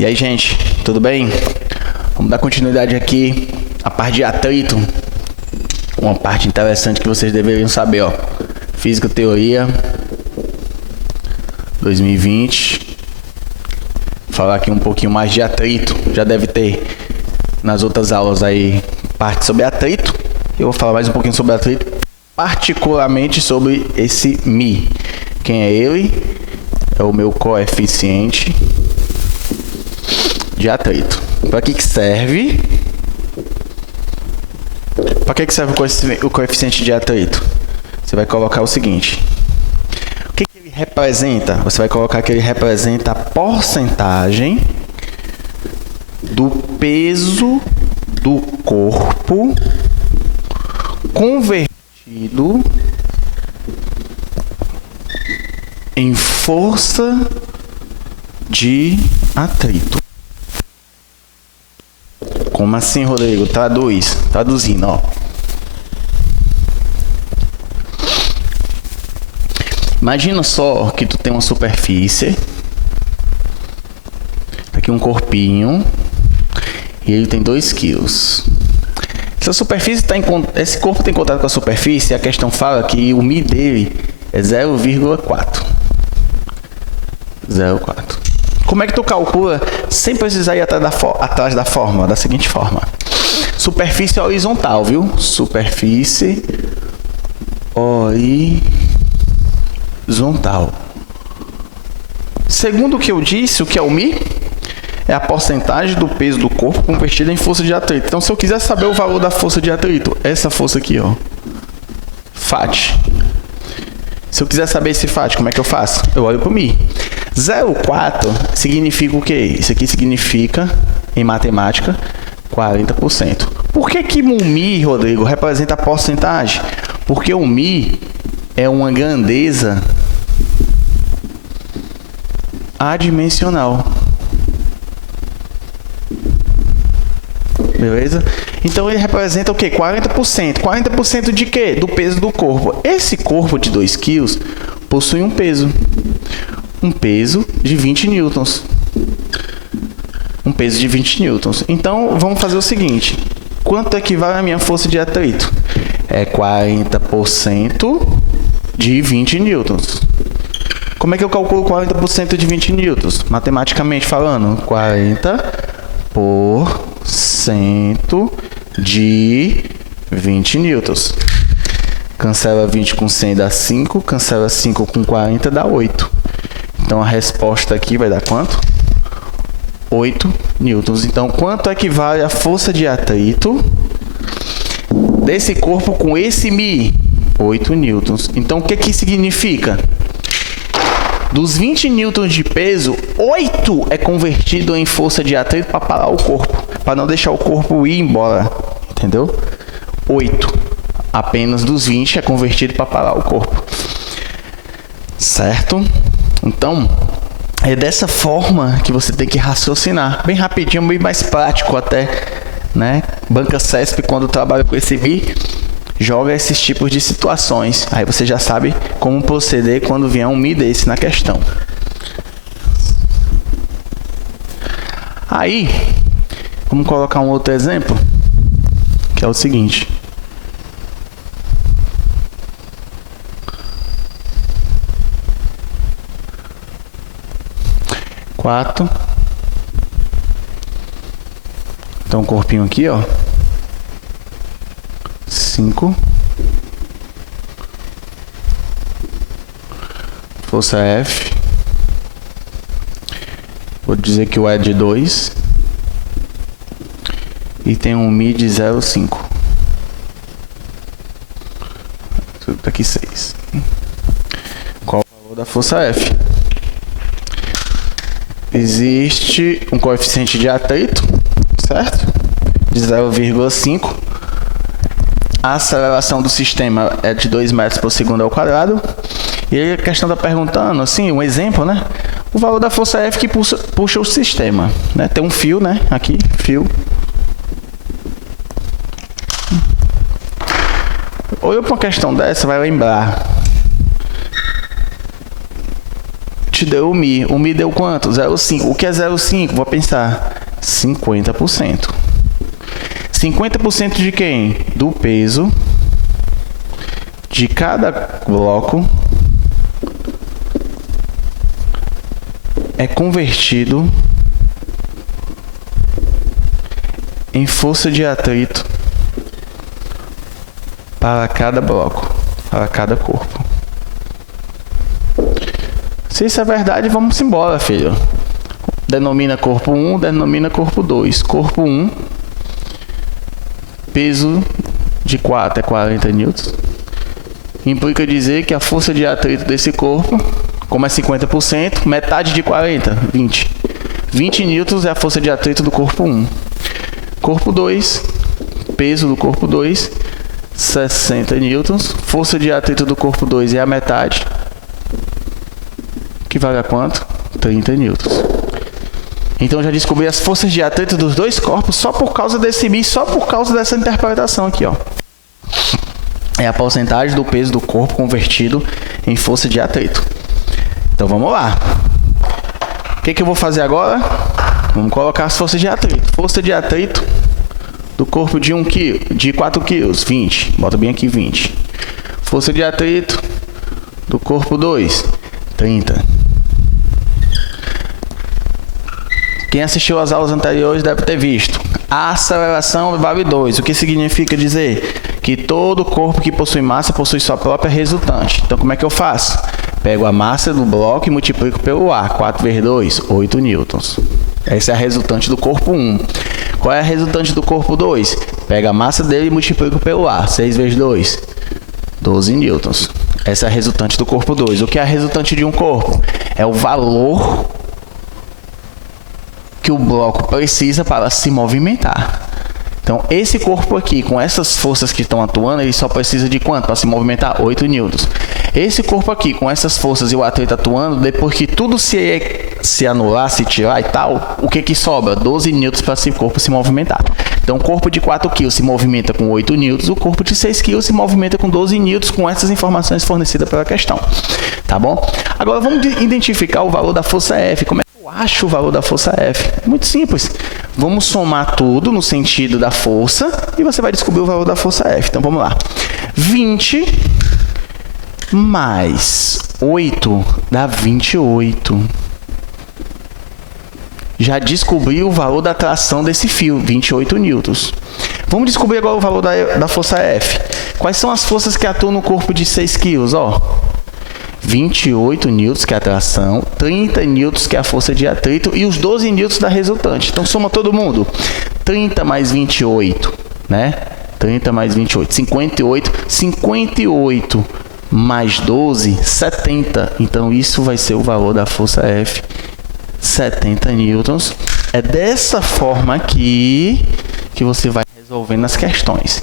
E aí, gente, tudo bem? Vamos dar continuidade aqui à parte de atrito. Uma parte interessante que vocês deveriam saber, ó. Física Teoria 2020. Falar aqui um pouquinho mais de atrito. Já deve ter nas outras aulas aí parte sobre atrito. Eu vou falar mais um pouquinho sobre atrito, particularmente sobre esse μ. Quem é ele? É o meu coeficiente de atrito. Para que serve? Para que serve o coeficiente de atrito? Você vai colocar o seguinte. O que ele representa? Você vai colocar que ele representa a porcentagem do peso do corpo convertido em força de atrito. Como assim, Rodrigo? Traduzindo, ó. Imagina só que tu tem uma superfície, aqui um corpinho, e ele tem 2 quilos. Essa superfície esse corpo tem contato com a superfície, e a questão fala que o μ dele é 0,4. 0,4. Como é que tu calcula sem precisar ir atrás da fórmula? Da seguinte forma. Superfície horizontal, viu? Superfície horizontal. Segundo o que eu disse, o que é o μ? É a porcentagem do peso do corpo convertida em força de atrito. Então, se eu quiser saber o valor da força de atrito, essa força aqui, ó, Fat. Se eu quiser saber esse Fat, como é que eu faço? Eu olho para o μ. 0,4 significa o quê? Isso aqui significa, em matemática, 40%. Por que o μ, Rodrigo, representa a porcentagem? Porque o μ é uma grandeza adimensional. Beleza? Então ele representa o quê? 40%. 40% de quê? Do peso do corpo. Esse corpo de 2 kg possui um peso. Um peso de 20 newtons. Um peso de 20 newtons. Então, vamos fazer o seguinte. Quanto equivale a minha força de atrito? É 40% de 20 newtons. Como é que eu calculo 40% de 20 newtons? Matematicamente falando, 40% de 20 newtons. Cancela 20 com 100 dá 5, cancela 5 com 40 dá 8. Então a resposta aqui vai dar quanto? 8 newtons. Então quanto equivale a força de atrito desse corpo com esse μ? 8 newtons. Então o que significa? Dos 20 newtons de peso, 8 é convertido em força de atrito para parar o corpo, para não deixar o corpo ir embora, entendeu? 8 apenas dos 20 é convertido para parar o corpo, certo? Então, é dessa forma que você tem que raciocinar, bem rapidinho, bem mais prático até, né? Banca CESP, quando trabalha com esse μ, joga esses tipos de situações. Aí você já sabe como proceder quando vier um μ desse na questão. Aí, vamos colocar um outro exemplo, que é o seguinte. Então, um corpinho aqui, ó. 5. Força F. Vou dizer que o E é de 2. E tem um μ de 0,5. Tudo aqui 6. Qual o valor da força F? Existe um coeficiente de atrito, certo? De 0,5. A aceleração do sistema é de 2 metros por segundo ao quadrado. E aí a questão está perguntando, assim, um exemplo, né? O valor da força F que puxa o sistema, né? Tem um fio, né? Aqui, fio. Olhou para uma questão dessa, vai lembrar te deu o Mi. O Mi deu quanto? 0,5. O que é 0,5? Vou pensar. 50%. 50% de quem? Do peso de cada bloco é convertido em força de atrito para cada bloco, para cada corpo. Se isso é verdade, vamos embora, filho. Denomina corpo 1, denomina corpo 2. Corpo 1, peso de 4 é 40 newtons. Implica dizer que a força de atrito desse corpo, como é 50%, metade de 40, 20. 20 newtons é a força de atrito do corpo 1. Corpo 2, peso do corpo 2, 60 newtons. Força de atrito do corpo 2 é a metade, que vale a quanto? 30 newtons. Então eu já descobri as forças de atrito dos dois corpos só por causa desse Mi, só por causa dessa interpretação aqui, ó. É a porcentagem do peso do corpo convertido em força de atrito. Então vamos lá. O que eu vou fazer agora? Vamos colocar as forças de atrito. Força de atrito do corpo de 1 kg, de 4 kg, 20. Bota bem aqui 20. Força de atrito do corpo 2, 30. Quem assistiu às aulas anteriores deve ter visto. A aceleração vale 2. O que significa dizer? Que todo corpo que possui massa possui sua própria resultante. Então, como é que eu faço? Pego a massa do bloco e multiplico pelo ar. 4 vezes 2, 8 newtons. Essa é a resultante do corpo 1. Qual é a resultante do corpo 2? Pega a massa dele e multiplico pelo ar. 6 vezes 2, 12 newtons. Essa é a resultante do corpo 2. O que é a resultante de um corpo? É o valor que o bloco precisa para se movimentar. Então, esse corpo aqui, com essas forças que estão atuando, ele só precisa de quanto para se movimentar? 8 newtons. Esse corpo aqui, com essas forças e o atrito atuando, depois que tudo se anular, se tirar e tal, o que sobra? 12 newtons para esse corpo se movimentar. Então, o corpo de 4 kg se movimenta com 8 newtons, o corpo de 6 kg se movimenta com 12 newtons, com essas informações fornecidas pela questão. Tá bom? Agora, vamos identificar o valor da força F. Como é que eu acho o valor da força F? Muito simples. Vamos somar tudo no sentido da força e você vai descobrir o valor da força F. Então, vamos lá. 20 mais 8 dá 28. Já descobri o valor da tração desse fio, 28 newtons. Vamos descobrir agora o valor da força F. Quais são as forças que atuam no corpo de 6 kg? Ó, 28 newtons, que é a tração, 30 newtons, que é a força de atrito, e os 12 newtons da resultante. Então, soma todo mundo. 30 mais 28, né? 30 mais 28, 58. 58 mais 12, 70. Então, isso vai ser o valor da força F, 70 newtons. É dessa forma aqui que você vai resolvendo as questões.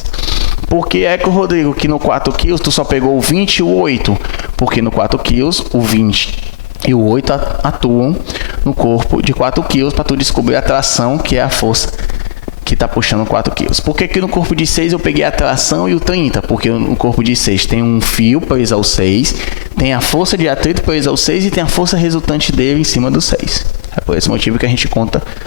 Por que é que, Rodrigo, que no 4 kg tu só pegou o 20 e o 8? Porque no 4 kg, o 20 e o 8 atuam no corpo de 4 kg para tu descobrir a tração, que é a força que está puxando 4 kg. Por que no corpo de 6 eu peguei a tração e o 30? Porque no corpo de 6 tem um fio preso ao 6, tem a força de atrito presa ao 6 e tem a força resultante dele em cima do 6. É por esse motivo que a gente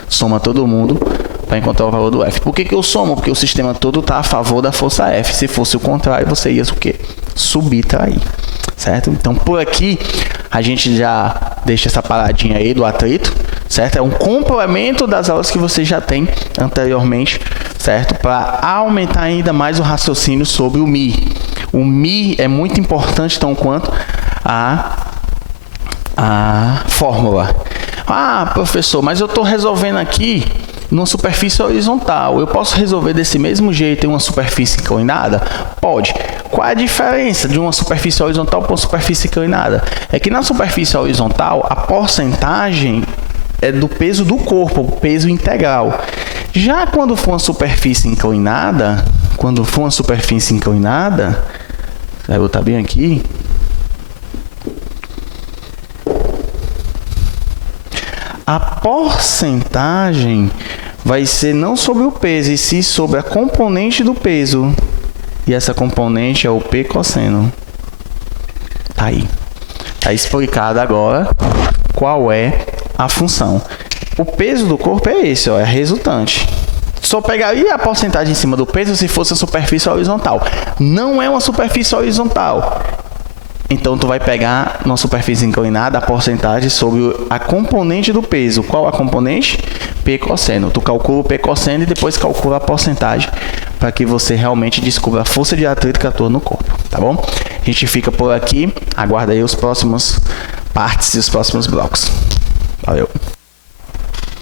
soma todo mundo para encontrar o valor do F. Por que eu somo? Porque o sistema todo está a favor da força F. Se fosse o contrário, você ia o quê? Subtrair. Certo? Então, por aqui, a gente já deixa essa paradinha aí do atrito, certo? É um complemento das aulas que você já tem anteriormente, certo? Para aumentar ainda mais o raciocínio sobre o Mi. O Mi é muito importante, tão quanto a fórmula. Ah, professor, mas eu estou resolvendo aqui numa superfície horizontal. Eu posso resolver desse mesmo jeito em uma superfície inclinada? Pode. Qual é a diferença de uma superfície horizontal para uma superfície inclinada? É que na superfície horizontal, a porcentagem é do peso do corpo, o peso integral. Já quando for uma superfície inclinada, vai botar bem aqui, a porcentagem vai ser não sobre o peso, e sim sobre a componente do peso. E essa componente é o P cosseno. Tá aí. Tá explicado agora qual é a função. O peso do corpo é esse, ó, é a resultante. Só pegaria a porcentagem em cima do peso se fosse a superfície horizontal. Não é uma superfície horizontal. Então, tu vai pegar numa superfície inclinada a porcentagem sobre a componente do peso. Qual a componente? P cosseno. Tu calcula o P cosseno e depois calcula a porcentagem para que você realmente descubra a força de atrito que atua no corpo, tá bom? A gente fica por aqui. Aguarda aí os próximos partes e os próximos blocos. Valeu!